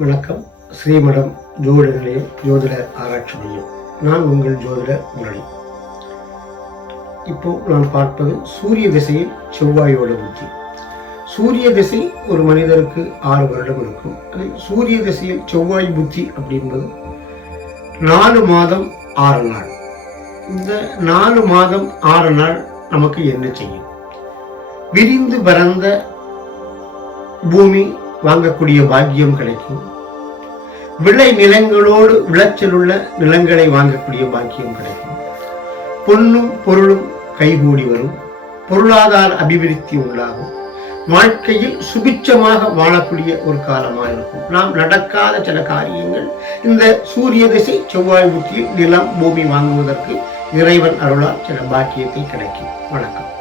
வணக்கம். ஸ்ரீமடம் ஜோதிட நிலையம் ஜோதிட ஆராய்ச்சி மையம் நான் உங்கள் ஜோதிட முரளி இப்போ நான் பார்ப்பது சூரிய திசையில் செவ்வாயோட புத்தி. சூரிய திசை ஒரு மனிதருக்கு ஆறு வருடம் இருக்கும். அதில் சூரிய திசையில் செவ்வாய் புத்தி அப்படின்பது நாலு மாதம் ஆறு நாள். இந்த நாலு மாதம் ஆறு நாள் நமக்கு என்ன செய்யும்? விரிந்து பறந்த பூமி வாங்கக்கூடிய பாக்கியம் கிடைக்கும். விளை நிலங்களோடு விளைச்சலுள்ள நிலங்களை வாங்கக்கூடிய பாக்கியம் கிடைக்கும். பொன்னும் பொருளும் கைகூடி வரும். பொருளாதார அபிவிருத்தி உண்டாகும். வாழ்க்கையில் சுபிச்சமாக வாழக்கூடிய ஒரு காலமாக இருக்கும். நாம் நடக்காத சில காரியங்கள் இந்த சூரிய திசை செவ்வாய் புத்தியில் நிலம் பூமி வாங்குவதற்கு இறைவன் அருளால் சில பாக்கியத்தை கிடைக்கும். வணக்கம்.